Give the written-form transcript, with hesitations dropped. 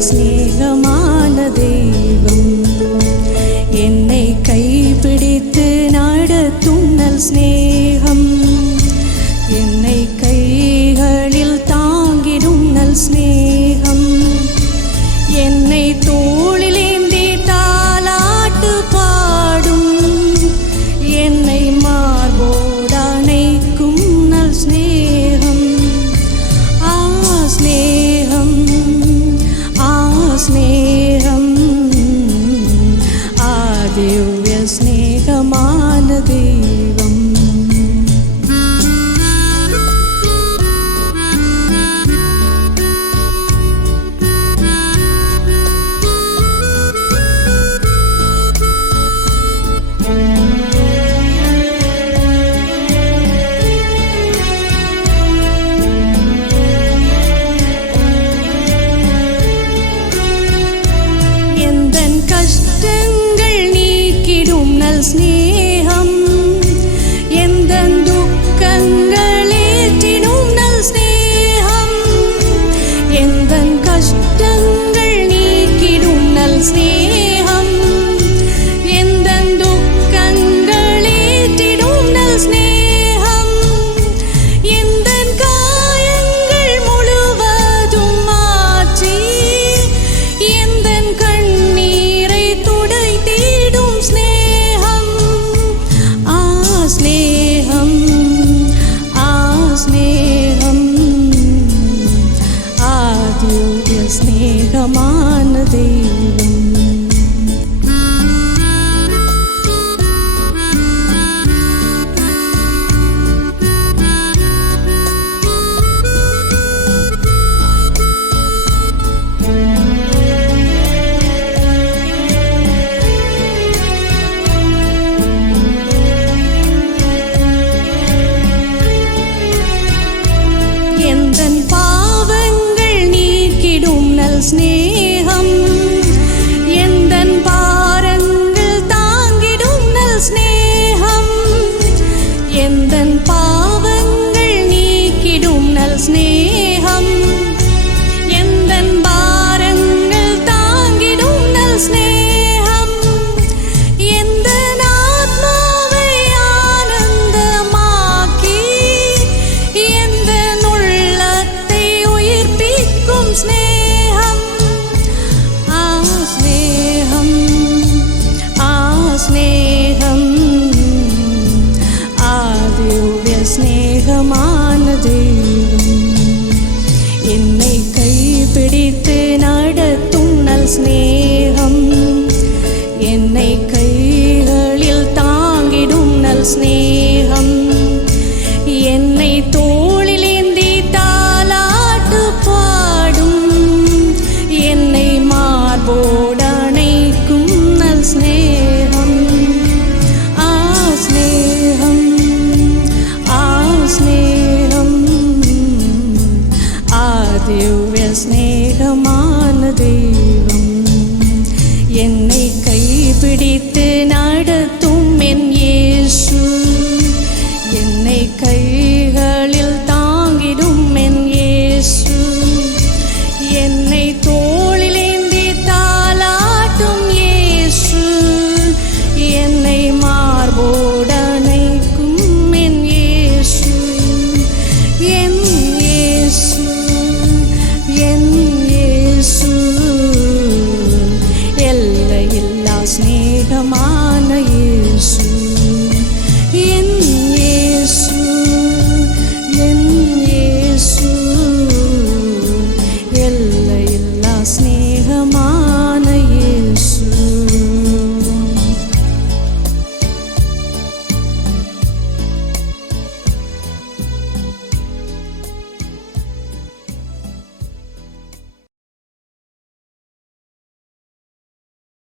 ஸ்நேகமான தெய்வம் என்னை கைப்பிடித்து நடத்தும் நல் ஸ்நேகம் என்னை கைகளில் தாங்கிடும் நல் ஸ்நேகம் என்னை தோளிலேந்தி தாலாட்டு பாடும் என்னை மார்போடு அணைக்கும் நல் ஸ்நேகம் ஸ்நேகம் ஸ்நேகம் திவ்ய ஸ்நேகமான தெய்வம் கஷ்டங்கள் நீக்கிடும் நல் ஸ்நேகம் எந்தன் துக்கங்கள் ஏற்றிடும் நல் ஸ்நேகம் எந்தன் கஷ்டங்கள் நீக்கிடும் நல் ஸ்நேகம் எந்தன் துக்கங்கள் ஏற்றிடும் நல் ஸ்நேகம் எந்தன் காயங்கள் முழுவதும் மாற்றி எந்தன் ஸ்நேகமான தெய்வம் எந்தன் பாவங்கள் நீக்கிடும் நல் ஸ்நேகம் எந்தன் பாரங்கள் தாங்கிடும் நல் ஸ்நேகம் எந்தன் பாவங்கள் நீக்கிடும் நல் ஸ்நேகம் எந்தன் பாரங்கள் தாங்கிடும் நல் ஸ்நேகம் எந்தன் ஆத்மாவை ஆனந்தமாக்கி எந்தன் உள்ளத்தை உயிர்ப்பிக்கும் ஸ்நேகம் ஸ்நேகம் ஸ்நேகம் திவ்ய ஸ்நேகமான தெய்வம் என்னை கைப்பிடித்து நடத்தும் நல் ஸ்நேகம் என்னை கைகளில் தாங்கிடும் நல் ஸ்நேகம் என்னை தோளிலேந்தி தாலாட்டு பாடும் என்னை மார்போடு அணைக்கும் நல் ஸ்நேகம் ஸ்நேகம் ஸ்நேகம் திவ்ய ஸ்நேகம்